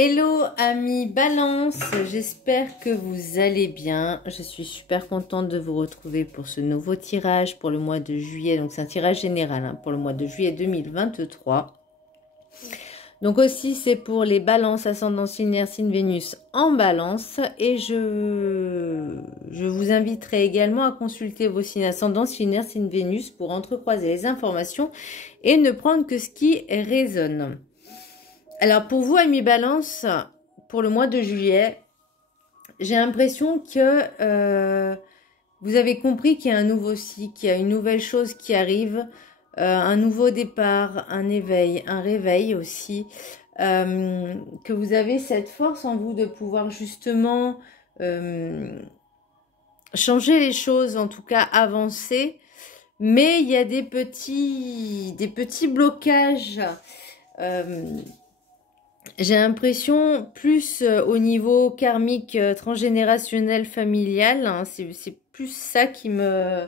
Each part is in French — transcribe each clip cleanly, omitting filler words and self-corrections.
Hello amis Balance, j'espère que vous allez bien. Je suis super contente de vous retrouver pour ce nouveau tirage pour le mois de juillet. Donc c'est un tirage général pour le mois de juillet 2023. Donc aussi c'est pour les balances ascendant signe signe Vénus en balance. Et je vous inviterai également à consulter vos signes ascendant signe signe Vénus pour entrecroiser les informations et ne prendre que ce qui résonne. Alors pour vous amis Balance, pour le mois de juillet, j'ai l'impression que vous avez compris qu'il y a un nouveau cycle, qu'il y a une nouvelle chose qui arrive, un nouveau départ, un éveil, un réveil aussi, que vous avez cette force en vous de pouvoir justement changer les choses, en tout cas avancer, mais il y a des petits blocages. J'ai l'impression plus au niveau karmique, transgénérationnel, familial, hein, c'est plus ça qui me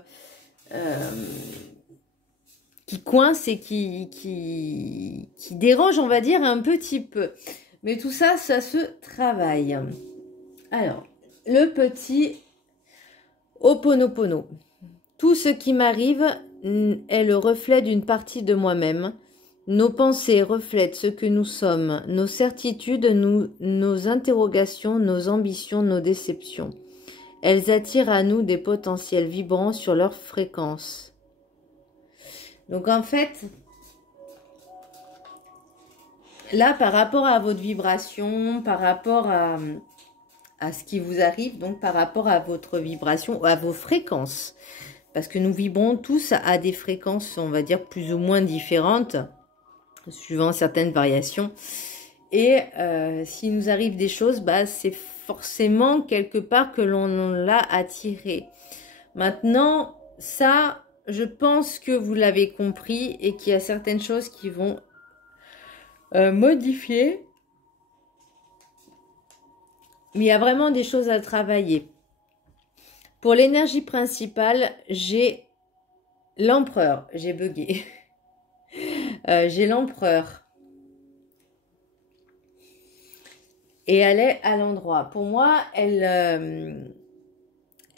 qui coince et qui dérange, on va dire, un petit peu. Mais tout ça, ça se travaille. Alors, le petit Ho'oponopono. Tout ce qui m'arrive est le reflet d'une partie de moi-même. Nos pensées reflètent ce que nous sommes, nos certitudes, nos interrogations, nos ambitions, nos déceptions. Elles attirent à nous des potentiels vibrants sur leur fréquence. Donc en fait, là par rapport à votre vibration, par rapport à ce qui vous arrive, donc par rapport à votre vibration, à vos fréquences, parce que nous vibrons tous à des fréquences, on va dire, plus ou moins différentes, suivant certaines variations. Et s'il nous arrive des choses, bah, c'est forcément quelque part que l'on l'a attiré. Maintenant, ça, je pense que vous l'avez compris et qu'il y a certaines choses qui vont modifier. Mais il y a vraiment des choses à travailler. Pour l'énergie principale, j'ai l'empereur. J'ai bugué. J'ai l'empereur. Et elle est à l'endroit. Pour moi, elle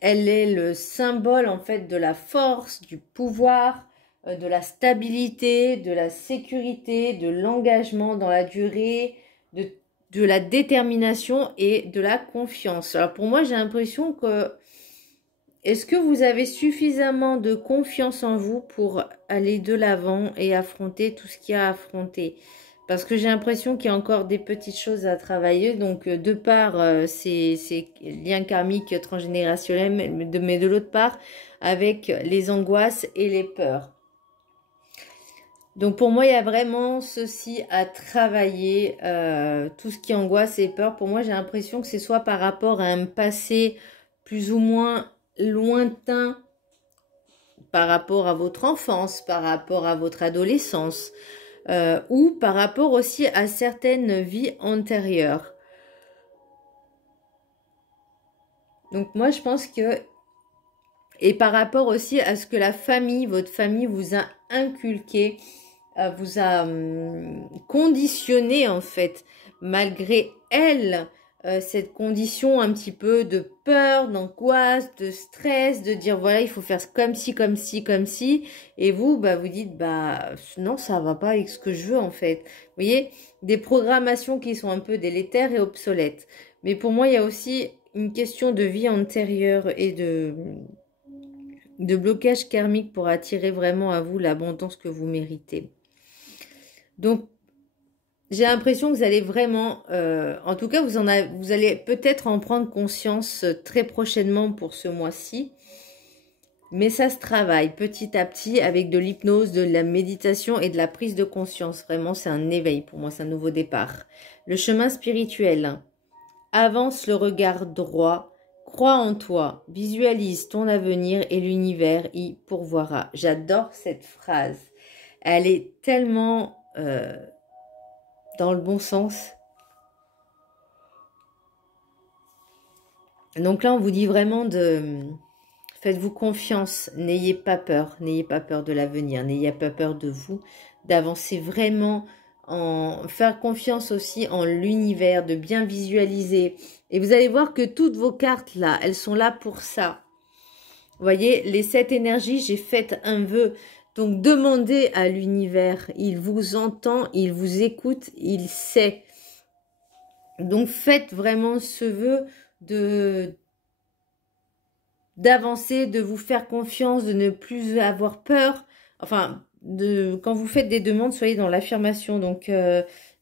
est le symbole en fait de la force, du pouvoir, de la stabilité, de la sécurité, de l'engagement dans la durée, de la détermination et de la confiance. Alors pour moi, j'ai l'impression que est-ce que vous avez suffisamment de confiance en vous pour aller de l'avant et affronter tout ce qu'il y a à affronter? Parce que j'ai l'impression qu'il y a encore des petites choses à travailler. Donc, de part, ces liens karmiques transgénérationnels, mais de l'autre part, avec les angoisses et les peurs. Donc, pour moi, il y a vraiment ceci à travailler. Tout ce qui angoisse et peur, pour moi, j'ai l'impression que c'est soit par rapport à un passé plus ou moins lointain, par rapport à votre enfance, par rapport à votre adolescence, ou par rapport aussi à certaines vies antérieures. Donc moi je pense que, et par rapport aussi à ce que la famille, votre famille vous a inculqué, vous a conditionné en fait, malgré elle, cette condition un petit peu de peur, d'angoisse, de stress, de dire voilà il faut faire comme ci, comme ci, comme ci, et vous bah vous dites bah non ça va pas avec ce que je veux en fait. Vous voyez, des programmations qui sont un peu délétères et obsolètes. Mais pour moi il y a aussi une question de vie antérieure et de blocage karmique pour attirer vraiment à vous l'abondance que vous méritez. Donc j'ai l'impression que vous allez vraiment, en tout cas, vous allez peut-être en prendre conscience très prochainement pour ce mois-ci. Mais ça se travaille petit à petit avec de l'hypnose, de la méditation et de la prise de conscience. Vraiment, c'est un éveil pour moi, c'est un nouveau départ. Le chemin spirituel. Avance le regard droit. Crois en toi. Visualise ton avenir et l'univers y pourvoira. J'adore cette phrase. Elle est tellement... dans le bon sens. Donc là, on vous dit vraiment de... Faites-vous confiance, n'ayez pas peur de l'avenir, n'ayez pas peur de vous, d'avancer vraiment faire confiance aussi en l'univers, de bien visualiser. Et vous allez voir que toutes vos cartes là, elles sont là pour ça. Vous voyez, les 7 énergies, j'ai fait un vœu. Donc demandez à l'univers, il vous entend, il vous écoute, il sait. Donc faites vraiment ce vœu d'avancer, de vous faire confiance, de ne plus avoir peur. Enfin, quand vous faites des demandes, soyez dans l'affirmation. Donc,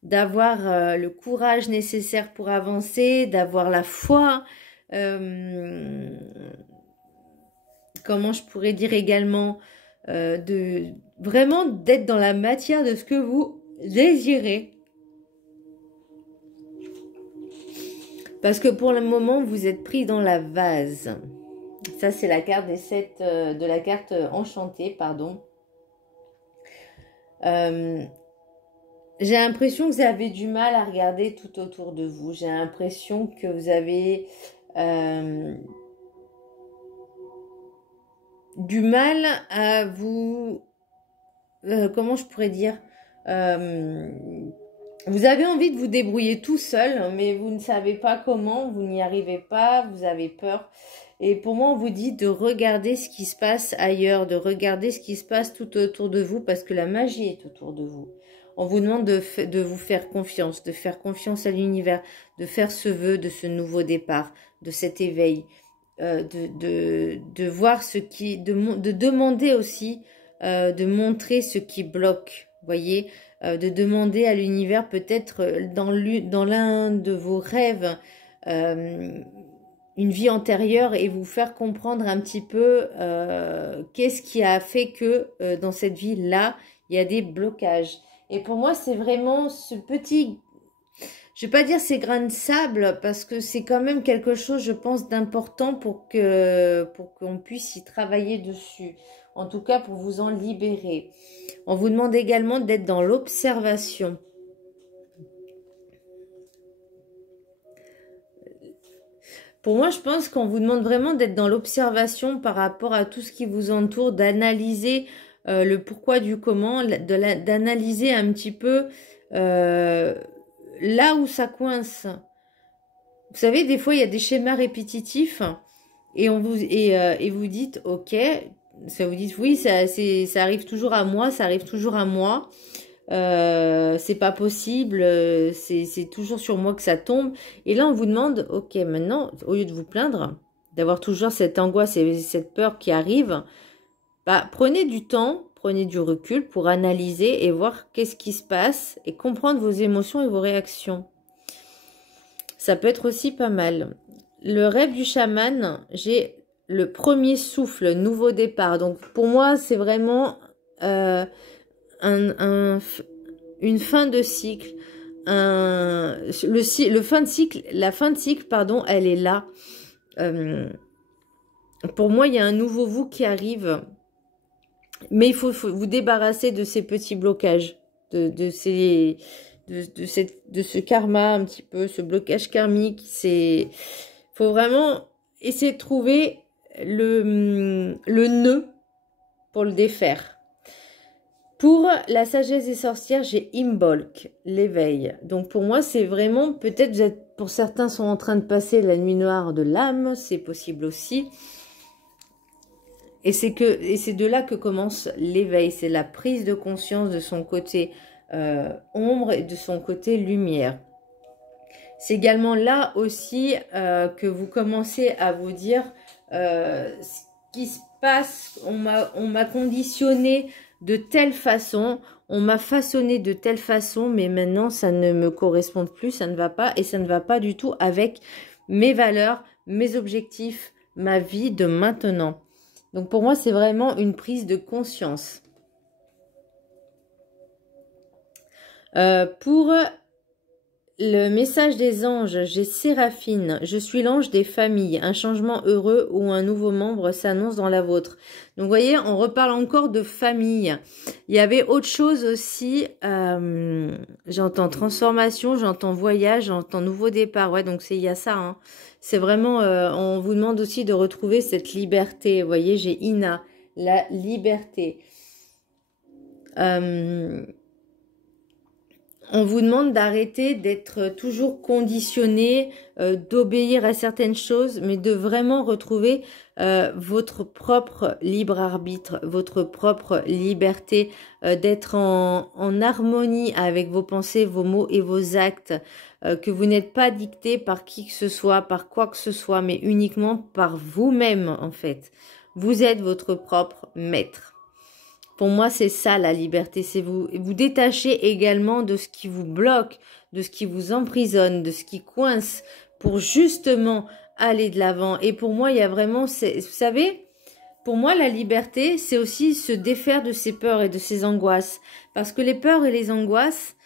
d'avoir le courage nécessaire pour avancer, d'avoir la foi. Comment je pourrais dire également, vraiment d'être dans la matière de ce que vous désirez. Parce que pour le moment, vous êtes pris dans la vase. Ça, c'est la carte des 7, de la carte enchantée, pardon. J'ai l'impression que vous avez du mal à regarder tout autour de vous. J'ai l'impression que vous avez du mal à vous... comment je pourrais dire vous avez envie de vous débrouiller tout seul, mais vous ne savez pas comment, vous n'y arrivez pas, vous avez peur. Et pour moi, on vous dit de regarder ce qui se passe ailleurs, de regarder ce qui se passe tout autour de vous, parce que la magie est autour de vous. On vous demande de vous faire confiance, de faire confiance à l'univers, de faire ce vœu de ce nouveau départ, de cet éveil, de voir ce qui... de demander aussi, de montrer ce qui bloque, voyez, de demander à l'univers peut-être dans l'un de vos rêves une vie antérieure et vous faire comprendre un petit peu qu'est-ce qui a fait que dans cette vie-là, il y a des blocages. Et pour moi, c'est vraiment ce petit, je vais pas dire ces grains de sable parce que c'est quand même quelque chose, je pense, d'important pour qu'on puisse y travailler dessus. En tout cas, pour vous en libérer. On vous demande également d'être dans l'observation. Pour moi, je pense qu'on vous demande vraiment d'être dans l'observation par rapport à tout ce qui vous entoure, d'analyser le pourquoi du comment, d'analyser un petit peu là où ça coince. Vous savez, des fois, il y a des schémas répétitifs et vous dites, ok, ça vous dit, oui, ça arrive toujours à moi, ça arrive toujours à moi. C'est pas possible, c'est toujours sur moi que ça tombe. Et là, on vous demande, ok, maintenant, au lieu de vous plaindre, d'avoir toujours cette angoisse et cette peur qui arrive, bah, prenez du temps, prenez du recul pour analyser et voir qu'est-ce qui se passe et comprendre vos émotions et vos réactions. Ça peut être aussi pas mal. Le rêve du chaman, j'ai le premier souffle, nouveau départ. Donc, pour moi, c'est vraiment... une fin de cycle, la fin de cycle, pardon, elle est là. Pour moi, il y a un nouveau vous qui arrive, mais il faut vous débarrasser de ces petits blocages, de ce karma un petit peu, ce blocage karmique. Faut vraiment essayer de trouver le nœud pour le défaire. Pour la sagesse des sorcières, j'ai Imbolc, l'éveil. Donc pour moi, c'est vraiment, peut-être pour certains sont en train de passer la nuit noire de l'âme, c'est possible aussi. Et c'est de là que commence l'éveil, c'est la prise de conscience de son côté ombre et de son côté lumière. C'est également là aussi que vous commencez à vous dire ce qui se passe, on m'a conditionné de telle façon, on m'a façonné de telle façon, mais maintenant ça ne me correspond plus, ça ne va pas et ça ne va pas du tout avec mes valeurs, mes objectifs, ma vie de maintenant. Donc pour moi, c'est vraiment une prise de conscience. Pour le message des anges, j'ai Séraphine, je suis l'ange des familles, un changement heureux ou un nouveau membre s'annonce dans la vôtre. Donc vous voyez, on reparle encore de famille. Il y avait autre chose aussi, j'entends transformation, j'entends voyage, j'entends nouveau départ. Ouais, donc il y a ça. Hein. C'est vraiment, on vous demande aussi de retrouver cette liberté. Vous voyez, j'ai Ina, la liberté. on vous demande d'arrêter d'être toujours conditionné, d'obéir à certaines choses, mais de vraiment retrouver votre propre libre arbitre, votre propre liberté, d'être en harmonie avec vos pensées, vos mots et vos actes, que vous n'êtes pas dicté par qui que ce soit, par quoi que ce soit, mais uniquement par vous-même en fait. Vous êtes votre propre maître. Pour moi, c'est ça la liberté, c'est vous détacher également de ce qui vous bloque, de ce qui vous emprisonne, de ce qui coince, pour justement aller de l'avant. Et pour moi, il y a vraiment, vous savez, pour moi, la liberté, c'est aussi se défaire de ses peurs et de ses angoisses. Parce que les peurs et les angoisses,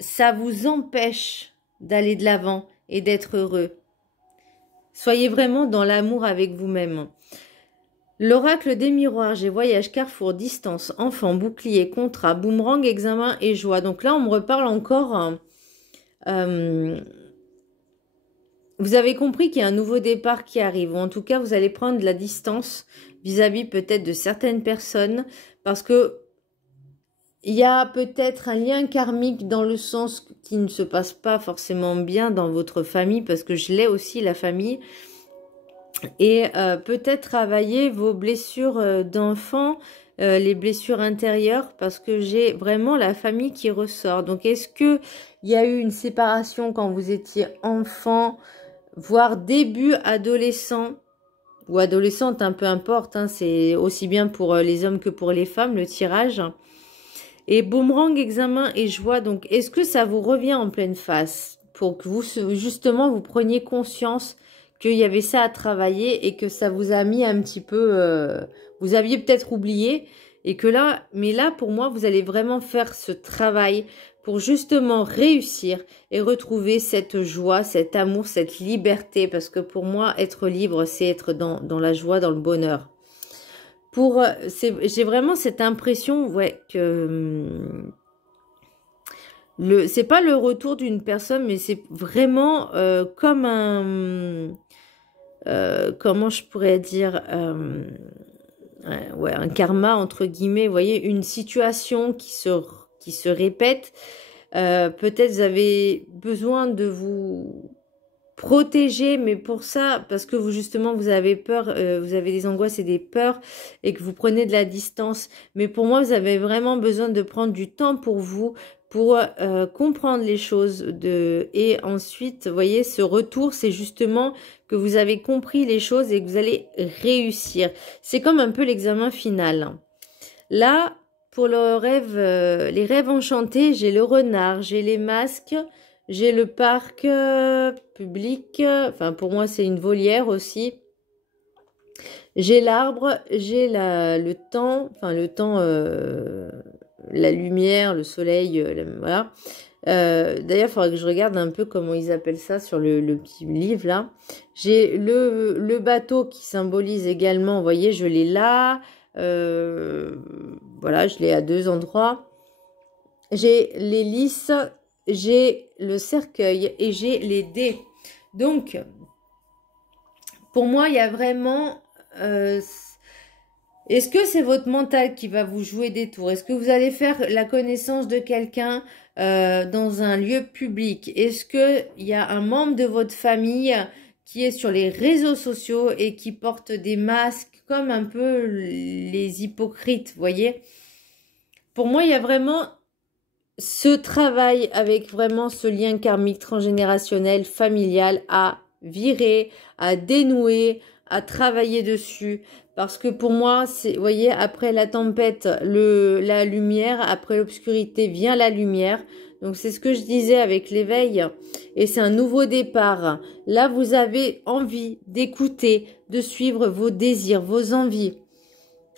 ça vous empêche d'aller de l'avant et d'être heureux. Soyez vraiment dans l'amour avec vous-même. L'oracle des miroirs, j'ai voyage, carrefour, distance, enfant, bouclier, contrat, boomerang, examen et joie. Donc là, on me reparle encore. Vous avez compris qu'il y a un nouveau départ qui arrive. Ou en tout cas, vous allez prendre de la distance vis-à-vis peut-être de certaines personnes. Parce que il y a peut-être un lien karmique dans le sens qui ne se passe pas forcément bien dans votre famille. Parce que je l'ai aussi, la famille. Et peut-être travailler vos blessures d'enfant, les blessures intérieures, parce que j'ai vraiment la famille qui ressort. Donc, est-ce qu'il y a eu une séparation quand vous étiez enfant, voire début adolescent, ou adolescente, hein, peu importe, hein, c'est aussi bien pour les hommes que pour les femmes, le tirage. Et boomerang, examen et joie. Donc, est-ce que ça vous revient en pleine face pour que vous, justement, vous preniez conscience qu'il y avait ça à travailler et que ça vous a mis un petit peu... vous aviez peut-être oublié et que là... Mais là, pour moi, vous allez vraiment faire ce travail pour justement réussir et retrouver cette joie, cet amour, cette liberté. Parce que pour moi, être libre, c'est être dans la joie, dans le bonheur. J'ai vraiment cette impression, ouais, que... c'est pas le retour d'une personne, mais c'est vraiment comme un... comment je pourrais dire, ouais, un karma entre guillemets, vous voyez, une situation qui se répète. Peut-être vous avez besoin de vous protéger, mais pour ça, parce que justement vous avez peur, vous avez des angoisses et des peurs et que vous prenez de la distance. Mais pour moi, vous avez vraiment besoin de prendre du temps pour vous, pour comprendre les choses. Et ensuite, vous voyez, ce retour, c'est justement que vous avez compris les choses et que vous allez réussir. C'est comme un peu l'examen final. Là, pour le rêve, les rêves enchantés, j'ai le renard, j'ai les masques, j'ai le parc public. Enfin, pour moi, c'est une volière aussi. J'ai l'arbre, j'ai le temps, enfin le temps, la lumière, le soleil, voilà. D'ailleurs, il faudrait que je regarde un peu comment ils appellent ça sur le petit livre là. J'ai le bateau qui symbolise également, vous voyez, je l'ai là. Voilà, je l'ai à 2 endroits. J'ai les lys, j'ai le cercueil et j'ai les dés. Donc, pour moi, il y a vraiment... est-ce que c'est votre mental qui va vous jouer des tours? Est-ce que vous allez faire la connaissance de quelqu'un dans un lieu public? Est-ce qu'il y a un membre de votre famille qui est sur les réseaux sociaux et qui porte des masques comme un peu les hypocrites, vous voyez? Pour moi, il y a vraiment ce travail avec vraiment ce lien karmique transgénérationnel, familial à virer, à dénouer, à travailler dessus. Parce que pour moi, vous voyez, après la tempête, la lumière, après l'obscurité vient la lumière. Donc c'est ce que je disais avec l'éveil. Et c'est un nouveau départ. Là, vous avez envie d'écouter, de suivre vos désirs, vos envies.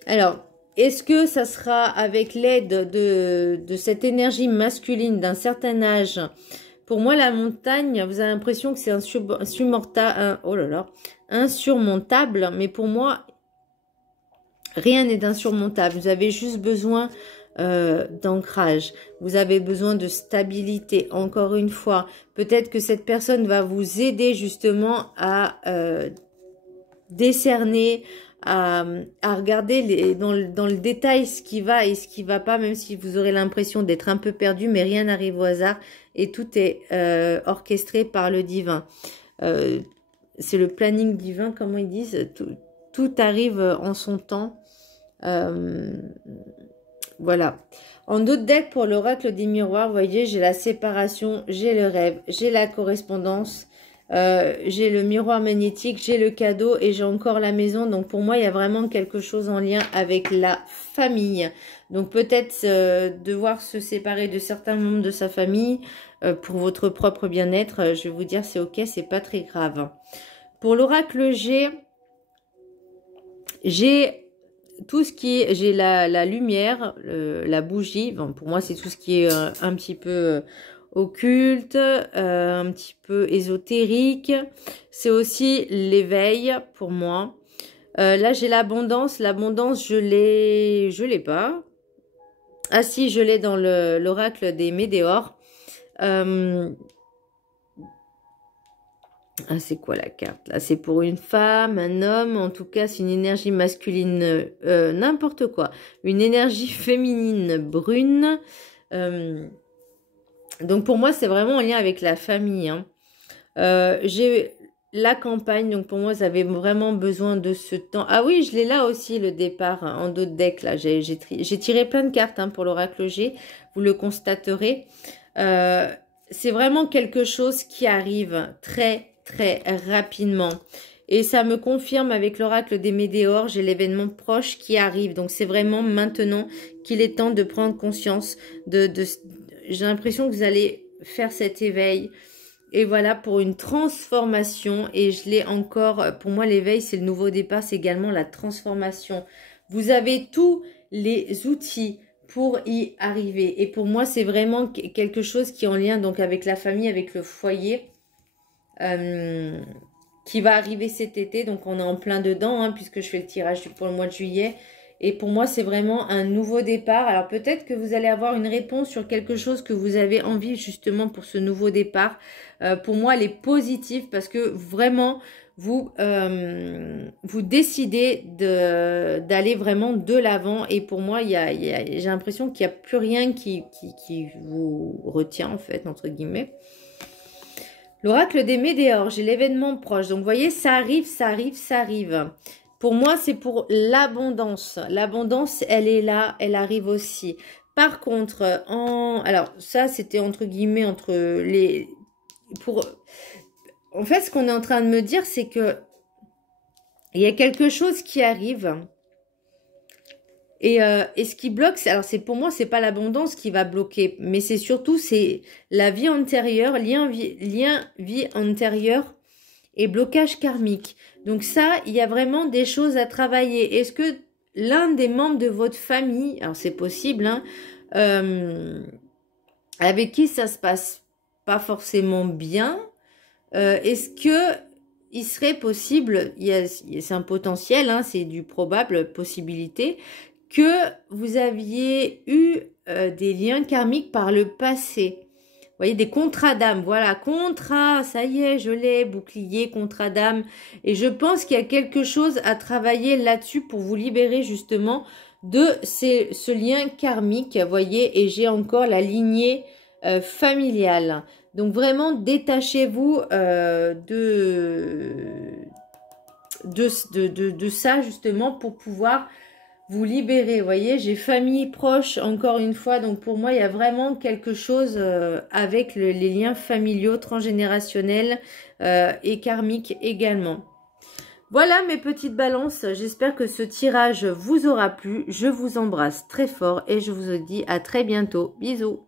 Alors, est-ce que ça sera avec l'aide de cette énergie masculine d'un certain âge? Pour moi, la montagne, vous avez l'impression que c'est insurmontable. Mais pour moi, rien n'est insurmontable. Vous avez juste besoin d'ancrage. Vous avez besoin de stabilité. Encore une fois, peut-être que cette personne va vous aider justement à décerner, à regarder dans le détail ce qui va et ce qui va pas, même si vous aurez l'impression d'être un peu perdu, mais rien n'arrive au hasard et tout est orchestré par le divin. C'est le planning divin, comme ils disent, tout arrive en son temps. Voilà. En d'autres decks, pour l'oracle des miroirs, vous voyez, j'ai la séparation, j'ai le rêve, j'ai la correspondance, j'ai le miroir magnétique, j'ai le cadeau et j'ai encore la maison. Donc pour moi, il y a vraiment quelque chose en lien avec la famille. Donc peut-être devoir se séparer de certains membres de sa famille pour votre propre bien-être. Je vais vous dire, c'est ok, c'est pas très grave. Pour l'oracle G, j'ai tout ce qui est, j'ai la lumière, la bougie. Bon, pour moi, c'est tout ce qui est un petit peu occulte, un petit peu ésotérique. C'est aussi l'éveil pour moi. Là, j'ai l'abondance. L'abondance, je l'ai pas. Ah si, je l'ai dans l'oracle des météores. Ah, c'est quoi la carte là? C'est pour une femme, un homme, en tout cas c'est une énergie masculine, n'importe quoi. Une énergie féminine brune. Donc pour moi c'est vraiment en lien avec la famille. Hein. J'ai la campagne, donc pour moi vous avez vraiment besoin de ce temps. Ah oui, je l'ai là aussi le départ hein, en d'autres decks. Là, j'ai tiré plein de cartes hein, pour l'oracle G, vous le constaterez. C'est vraiment quelque chose qui arrive très rapidement. Et ça me confirme avec l'oracle des météores, j'ai l'événement proche qui arrive. Donc c'est vraiment maintenant qu'il est temps de prendre conscience. J'ai l'impression que vous allez faire cet éveil. Et voilà, pour une transformation. Et je l'ai encore, pour moi l'éveil c'est le nouveau départ, c'est également la transformation. Vous avez tous les outils pour y arriver. Et pour moi, c'est vraiment quelque chose qui est en lien donc avec la famille, avec le foyer, qui va arriver cet été. Donc, on est en plein dedans, hein, puisque je fais le tirage pour le mois de juillet. Et pour moi, c'est vraiment un nouveau départ. Alors, peut-être que vous allez avoir une réponse sur quelque chose que vous avez envie justement pour ce nouveau départ. Pour moi, elle est positive parce que vraiment... vous décidez d'aller vraiment de l'avant et pour moi j'ai l'impression qu'il n'y a plus rien qui vous retient en fait entre guillemets. L'oracle des météores, j'ai l'événement proche, donc vous voyez ça arrive. Pour moi c'est pour l'abondance, elle est là, elle arrive aussi. Par contre alors ça c'était entre guillemets en fait, ce qu'on est en train de me dire, c'est que il y a quelque chose qui arrive. Et ce qui bloque, alors c'est pour moi, c'est pas l'abondance qui va bloquer, mais c'est surtout c'est la vie antérieure, lien vie antérieure et blocage karmique. Donc ça, il y a vraiment des choses à travailler. Est-ce que l'un des membres de votre famille, alors c'est possible, hein, avec qui ça se passe pas forcément bien, est-ce que il serait possible, c'est un potentiel, hein, c'est du probable possibilité, que vous aviez eu des liens karmiques par le passé. Vous voyez, des contrats d'âme, voilà, contrat, ça y est, je l'ai, bouclier, contrat d'âme. Et je pense qu'il y a quelque chose à travailler là-dessus pour vous libérer justement de ce lien karmique, vous voyez, et j'ai encore la lignée familiale. Donc vraiment, détachez-vous de ça justement pour pouvoir vous libérer. Vous voyez, j'ai famille proche encore une fois. Donc pour moi, il y a vraiment quelque chose avec les liens familiaux, transgénérationnels et karmiques également. Voilà mes petites balances. J'espère que ce tirage vous aura plu. Je vous embrasse très fort et je vous dis à très bientôt. Bisous.